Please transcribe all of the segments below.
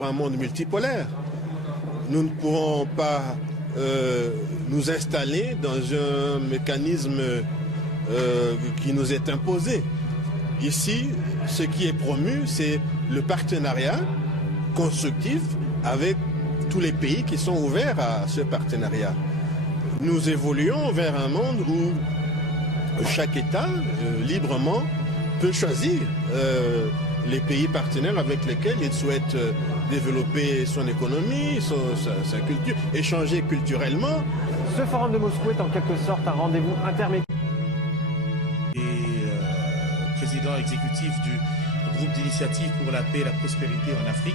Un monde multipolaire. Nous ne pourrons pas nous installer dans un mécanisme qui nous est imposé. Ici, ce qui est promu, c'est le partenariat constructif avec tous les pays qui sont ouverts à ce partenariat. Nous évoluons vers un monde où chaque État, librement, peut choisir les pays partenaires avec lesquels il souhaite développer son économie, sa culture, échanger culturellement. Ce forum de Moscou est en quelque sorte un rendez-vous intermédiaire. Président exécutif du groupe d'initiative pour la paix et la prospérité en Afrique,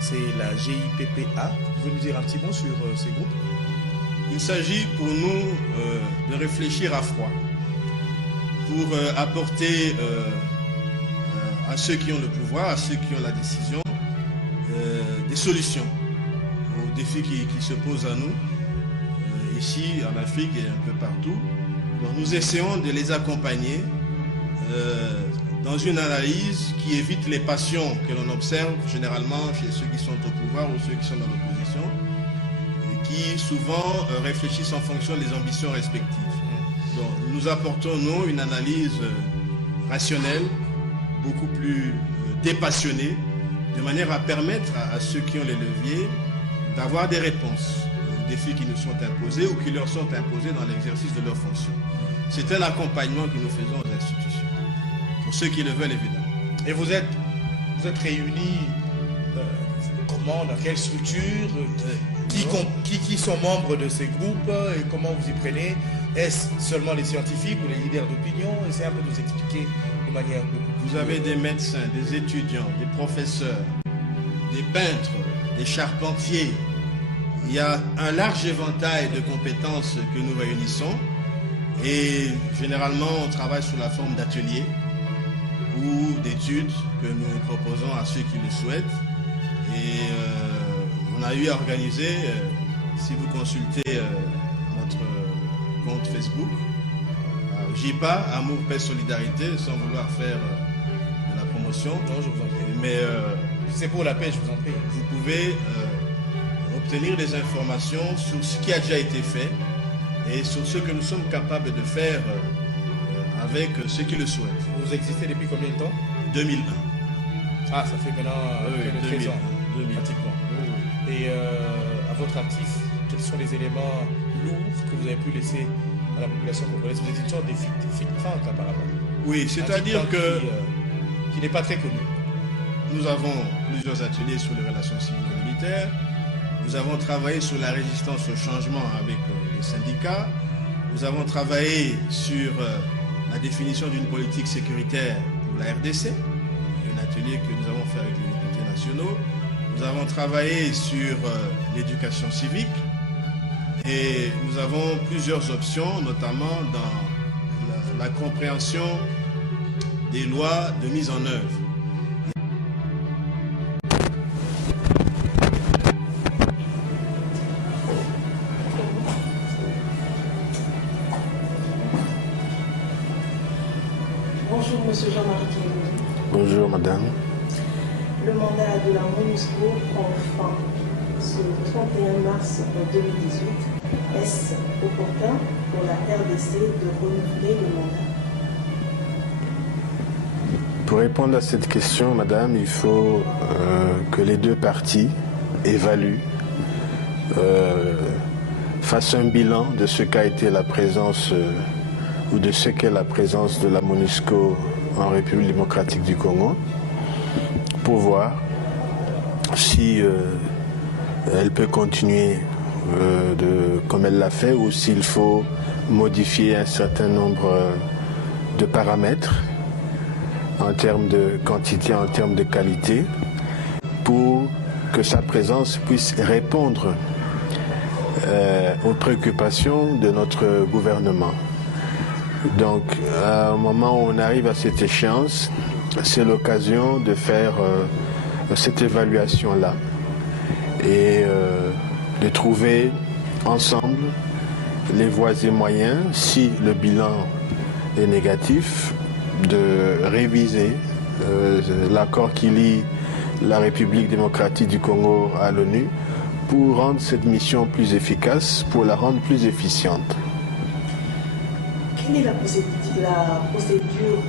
c'est la GIPPA. Vous pouvez nous dire un petit mot sur ces groupes? Il s'agit pour nous de réfléchir à froid, pour apporter à ceux qui ont le pouvoir, à ceux qui ont la décision, des solutions aux défis qui se posent à nous, ici en Afrique et un peu partout. Donc nous essayons de les accompagner dans une analyse qui évite les passions que l'on observe généralement chez ceux qui sont au pouvoir ou ceux qui sont dans l'opposition, et qui souvent réfléchissent en fonction des ambitions respectives. Donc, nous apportons, nous, une analyse rationnelle, beaucoup plus dépassionnée, de manière à permettre à ceux qui ont les leviers d'avoir des réponses aux défis qui nous sont imposés ou qui leur sont imposés dans l'exercice de leurs fonctions. C'est un accompagnement que nous faisons aux institutions, pour ceux qui le veulent évidemment. Et vous êtes réunis comment, dans quelle structure, qui sont membres de ces groupes et comment vous y prenez? Est-ce seulement les scientifiques ou les leaders d'opinion? Essayez un peu de nous expliquer de manière beaucoup plus... Vous avez des médecins, des étudiants, des professeurs, des peintres, des charpentiers. Il y a un large éventail de compétences que nous réunissons et généralement on travaille sous la forme d'ateliers ou d'études que nous proposons à ceux qui le souhaitent. Et on a eu à organiser, si vous consultez notre compte Facebook, JIPA, Amour, Paix, Solidarité, sans vouloir faire de la promotion. Non, je vous en prie. Mais c'est pour la paix, je vous en prie. Vous pouvez obtenir des informations sur ce qui a déjà été fait et sur ce que nous sommes capables de faire avec ceux qui le souhaitent. Vous existez depuis combien de temps? 2001. Ah, ça fait maintenant 13 ans, 2000. pratiquement. Oui. Et à votre actif, quels sont les éléments lourds que vous avez pu laisser à la population congolaise? Vous êtes une sorte de think tank apparemment. Oui, c'est-à-dire que qui n'est pas très connu. Nous avons plusieurs ateliers sur les relations civilo-militaires. Nous avons travaillé sur la résistance au changement avec les syndicats. Nous avons travaillé sur la définition d'une politique sécuritaire pour la RDC, un atelier que nous avons fait avec les députés nationaux. Nous avons travaillé sur l'éducation civique et nous avons plusieurs options, notamment dans la compréhension des lois de mise en œuvre. Bonjour Monsieur Jean-Marie Kimboué. Bonjour Madame. Le mandat de la MONUSCO prend fin ce 31 mars 2018. Est-ce opportun pour la RDC de renouveler le mandat? Pour répondre à cette question, Madame, il faut que les deux parties évaluent, fassent un bilan de ce qu'a été la présence ou de ce qu'est la présence de la MONUSCO en République démocratique du Congo, pour voir si elle peut continuer comme elle l'a fait ou s'il faut modifier un certain nombre de paramètres en termes de quantité, en termes de qualité, pour que sa présence puisse répondre aux préoccupations de notre gouvernement. Donc, à un moment où on arrive à cette échéance, c'est l'occasion de faire cette évaluation-là et de trouver ensemble les voies et moyens, si le bilan est négatif, de réviser l'accord qui lie la République démocratique du Congo à l'ONU pour rendre cette mission plus efficace, pour la rendre plus efficiente. Quelle est la procédure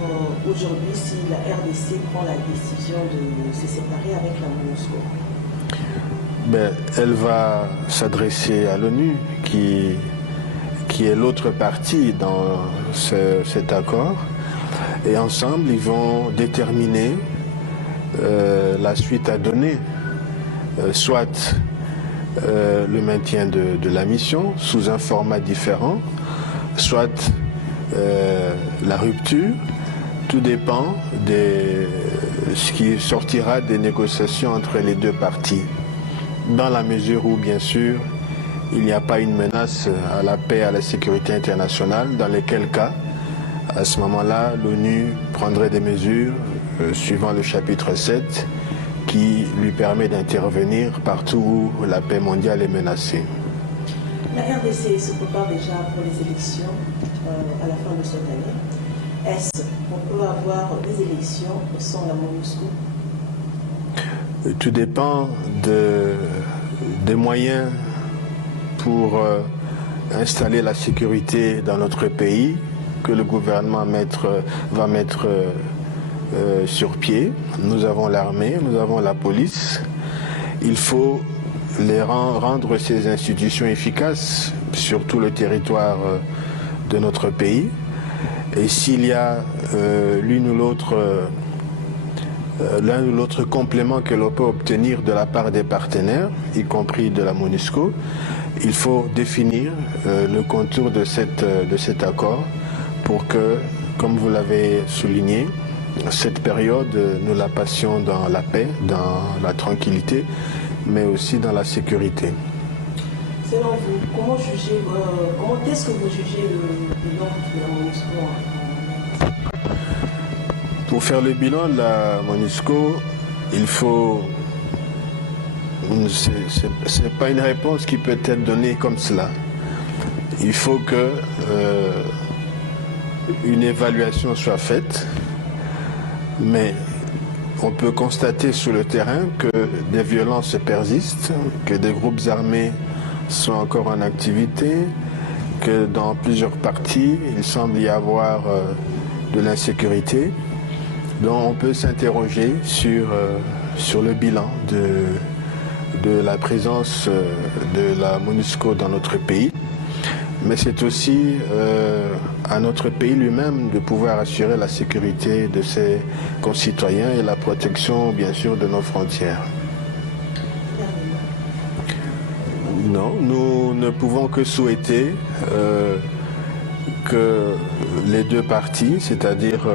aujourd'hui si la RDC prend la décision de se séparer avec la MONUSCO? Elle va s'adresser à l'ONU qui est l'autre partie dans cet accord, et ensemble ils vont déterminer la suite à donner, soit le maintien de la mission sous un format différent, soit la rupture. Tout dépend de ce qui sortira des négociations entre les deux parties, dans la mesure où, bien sûr, il n'y a pas une menace à la paix, à la sécurité internationale, dans lesquels cas, à ce moment-là, l'ONU prendrait des mesures suivant le chapitre 7 qui lui permet d'intervenir partout où la paix mondiale est menacée. La RDC se prépare déjà pour les élections à la fin de cette année. Est-ce qu'on peut avoir des élections sans la MONUSCO? Tout dépend des moyens pour installer la sécurité dans notre pays que le gouvernement va mettre sur pied. Nous avons l'armée, nous avons la police. Il faut rendre ces institutions efficaces sur tout le territoire de notre pays. Et s'il y a l'un ou l'autre complément que l'on peut obtenir de la part des partenaires, y compris de la MONUSCO, il faut définir le contour de cet accord pour que, comme vous l'avez souligné, cette période, nous la passions dans la paix, dans la tranquillité, mais aussi dans la sécurité. Selon vous, comment est-ce que vous jugez le bilan de la MONUSCO? Pour faire le bilan de la MONUSCO, il faut... C'est pas une réponse qui peut être donnée comme cela. Il faut que une évaluation soit faite, mais on peut constater sur le terrain que des violences persistent, que des groupes armés sont encore en activité, que dans plusieurs parties, il semble y avoir de l'insécurité. Donc on peut s'interroger sur le bilan de la présence de la MONUSCO dans notre pays. Mais c'est aussi à notre pays lui-même de pouvoir assurer la sécurité de ses concitoyens et la protection, bien sûr, de nos frontières. Non, nous ne pouvons que souhaiter que les deux parties, c'est-à-dire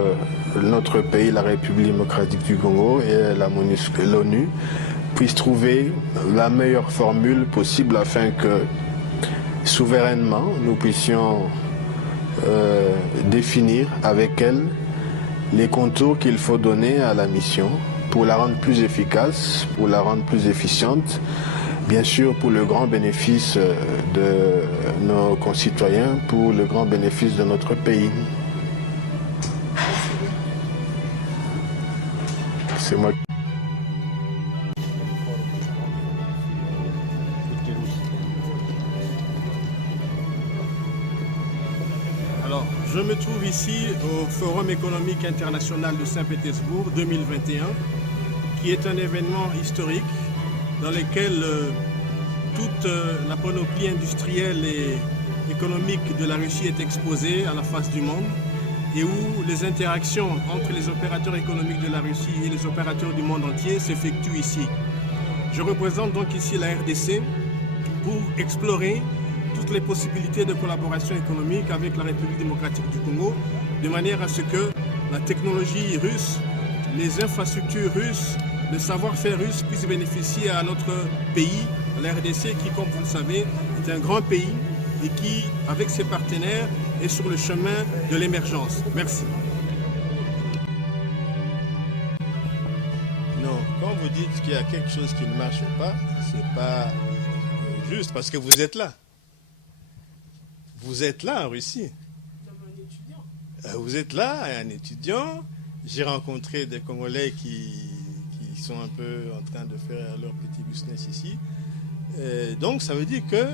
notre pays, la République démocratique du Congo et la MONUSCO, l'ONU, puissent trouver la meilleure formule possible afin que souverainement nous puissions définir avec elle les contours qu'il faut donner à la mission pour la rendre plus efficace, pour la rendre plus efficiente, bien sûr pour le grand bénéfice de nos concitoyens, pour le grand bénéfice de notre pays. C'est moi. Alors, je me trouve ici au Forum économique international de Saint-Pétersbourg 2021, qui est un événement historique dans lequel toute la panoplie industrielle et économique de la Russie est exposée à la face du monde et où les interactions entre les opérateurs économiques de la Russie et les opérateurs du monde entier s'effectuent ici. Je représente donc ici la RDC pour explorer toutes les possibilités de collaboration économique avec la République démocratique du Congo, de manière à ce que la technologie russe, les infrastructures russes, le savoir-faire russe puisse bénéficier à notre pays, la RDC, qui, comme vous le savez, est un grand pays et qui, avec ses partenaires, est sur le chemin de l'émergence. Merci. Non, quand vous dites qu'il y a quelque chose qui ne marche pas, c'est pas juste parce que vous êtes là. Vous êtes là en Russie. Vous êtes là, un étudiant. J'ai rencontré des Congolais qui qui sont un peu en train de faire leur petit business ici. Donc ça veut dire que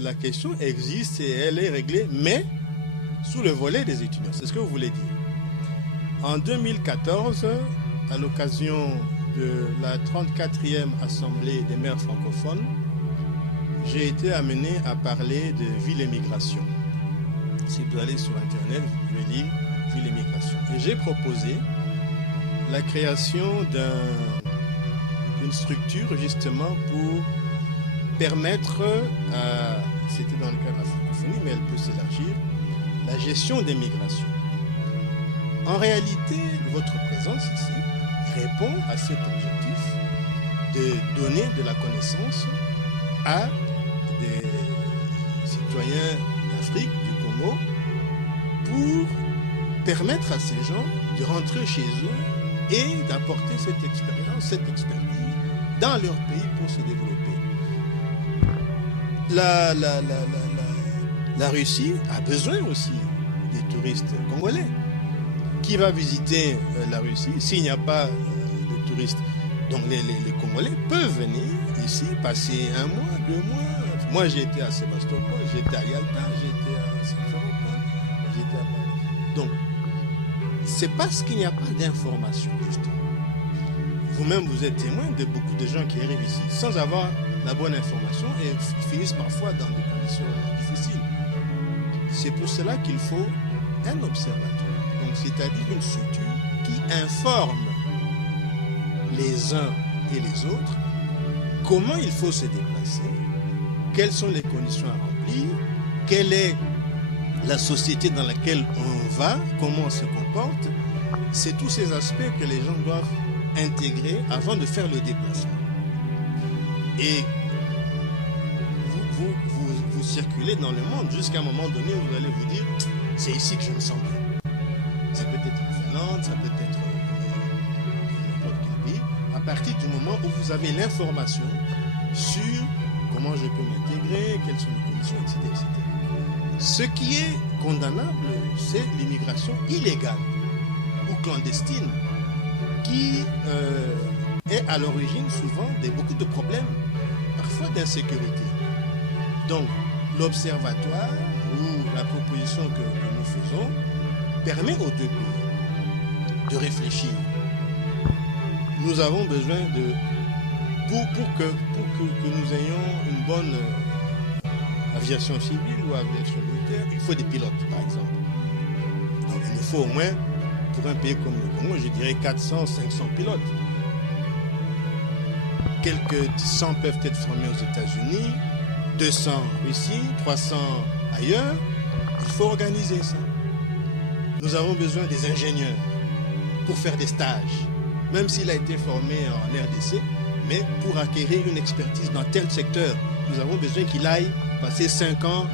la question existe et elle est réglée, mais sous le volet des étudiants. C'est ce que vous voulez dire. En 2014, à l'occasion de la 34e Assemblée des maires francophones, j'ai été amené à parler de ville et migration. Si vous allez sur Internet, vous pouvez lire ville et migration. Et j'ai proposé la création d'une structure justement pour permettre, c'était dans le cadre de la francophonie, mais elle peut s'élargir, la gestion des migrations. En réalité, votre présence ici répond à cet objectif de donner de la connaissance à des citoyens d'Afrique, du Congo, pour permettre à ces gens de rentrer chez eux et d'apporter cette expérience, cette expertise dans leur pays pour se développer. La Russie a besoin aussi des touristes congolais. Qui va visiter la Russie s'il n'y a pas de touristes? Donc les Congolais peuvent venir ici, passer 1 mois, 2 mois. Moi j'ai été à Sébastopol, j'étais à Yalta, j'étais à Simferopol, j'étais à Paris. Donc c'est parce qu'il n'y a pas d'information justement. Vous-même vous êtes témoin de beaucoup de gens qui arrivent ici sans avoir la bonne information et finissent parfois dans des conditions difficiles. C'est pour cela qu'il faut un observatoire. Donc, c'est-à-dire une structure qui informe les uns et les autres comment il faut se déplacer, quelles sont les conditions à remplir, quelle est la société dans laquelle on va, comment on se comporte. C'est tous ces aspects que les gens doivent intégrer avant de faire le déplacement. Et vous circulez dans le monde jusqu'à un moment donné où vous allez vous dire « c'est ici que je me sens bien ». Ça peut être en Finlande, ça peut être n'importe quel pays. À partir du moment où vous avez l'information sur comment je peux m'intégrer, quelles sont les conditions, etc., etc. Ce qui est condamnable, c'est l'immigration illégale ou clandestine qui est à l'origine souvent de beaucoup de problèmes, parfois d'insécurité. Donc, l'observatoire ou la proposition que nous faisons permet aux deux pays de réfléchir. Nous avons besoin pour que nous ayons une bonne aviation civile ou aviation militaire, il faut des pilotes, par exemple. Donc, il nous faut au moins, pour un pays comme le Congo, je dirais 400, 500 pilotes. Quelques 100 peuvent être formés aux États-Unis, 200 ici, 300 ailleurs. Il faut organiser ça. Nous avons besoin des ingénieurs pour faire des stages, même s'il a été formé en RDC, mais pour acquérir une expertise dans tel secteur, nous avons besoin qu'il aille passer 5 ans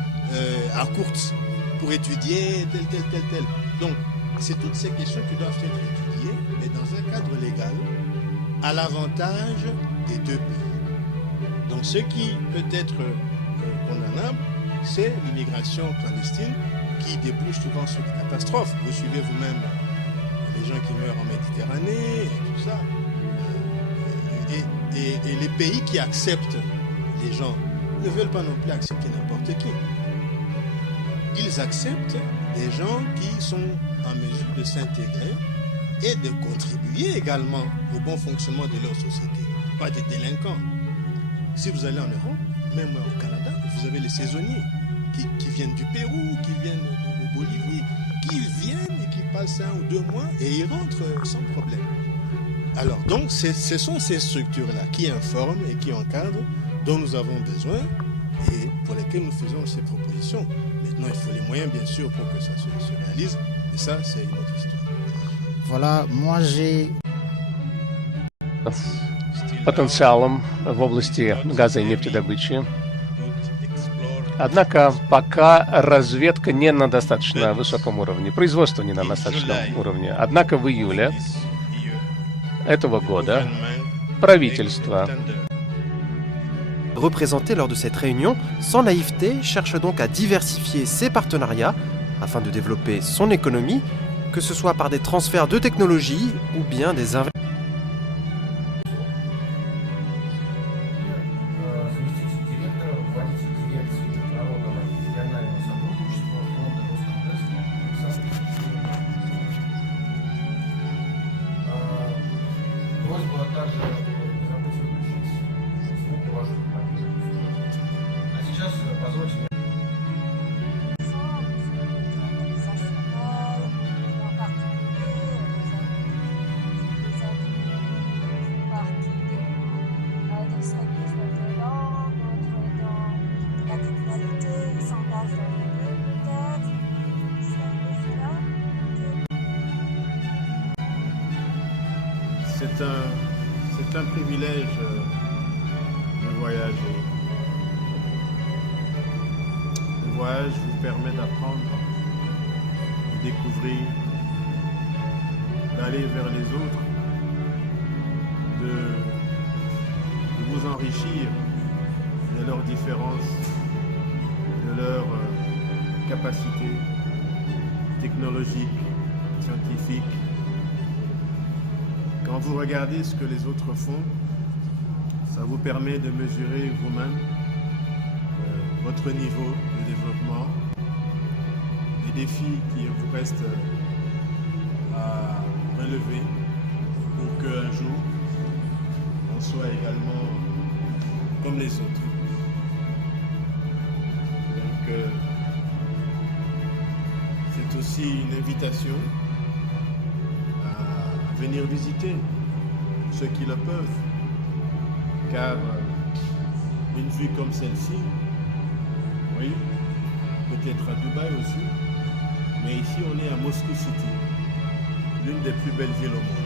à Courtes pour étudier tel. Donc, c'est toutes ces questions qui doivent être étudiées, mais dans un cadre légal, à l'avantage des deux pays. Donc, ce qui peut être condamnable, c'est l'immigration clandestine qui débouche souvent sur des catastrophes. Vous suivez vous-même les gens qui meurent en Méditerranée et tout ça. Et les pays qui acceptent les gens ne veulent pas non plus accepter n'importe qui. Ils acceptent des gens qui sont en mesure de s'intégrer et de contribuer également au bon fonctionnement de leur société, pas des délinquants. Si vous allez en Europe, même au Canada, vous avez les saisonniers qui viennent du Pérou, qui viennent de Bolivie, qui viennent et qui passent 1 ou 2 mois et ils rentrent sans problème. Alors, donc, ce sont ces structures-là qui informent et qui encadrent, dont nous avons besoin et pour lesquelles nous faisons ces propositions. Maintenant, il faut les moyens, bien sûr, pour que ça se réalise. Et ça, c'est une autre histoire. Voilà, moi j'ai... Потенциалом в области газа и нефтедобычи. Однако пока разведка не на достаточно высоком уровне, производство не на достаточном уровне. Однако в июле этого года правительство représenté lors de cette réunion, sans naïveté, cherche donc à diversifier ses partenariats afin de développer son économie, que ce soit par des transferts de technologies ou bien des investissements. c'est un privilège de voyager. Le voyage vous permet d'apprendre, de découvrir, d'aller vers les autres, de vous enrichir de leurs différences, de leurs capacités technologiques, scientifiques. Quand vous regardez ce que les autres font, ça vous permet de mesurer vous-même votre niveau de développement, les défis qui vous restent à relever pour qu'un jour, on soit également comme les autres. Donc, c'est aussi une invitation à venir visiter ceux qui le peuvent, car une vue comme celle-ci, oui, peut-être à Dubaï aussi, mais ici on est à Moscou City, l'une des plus belles villes au monde.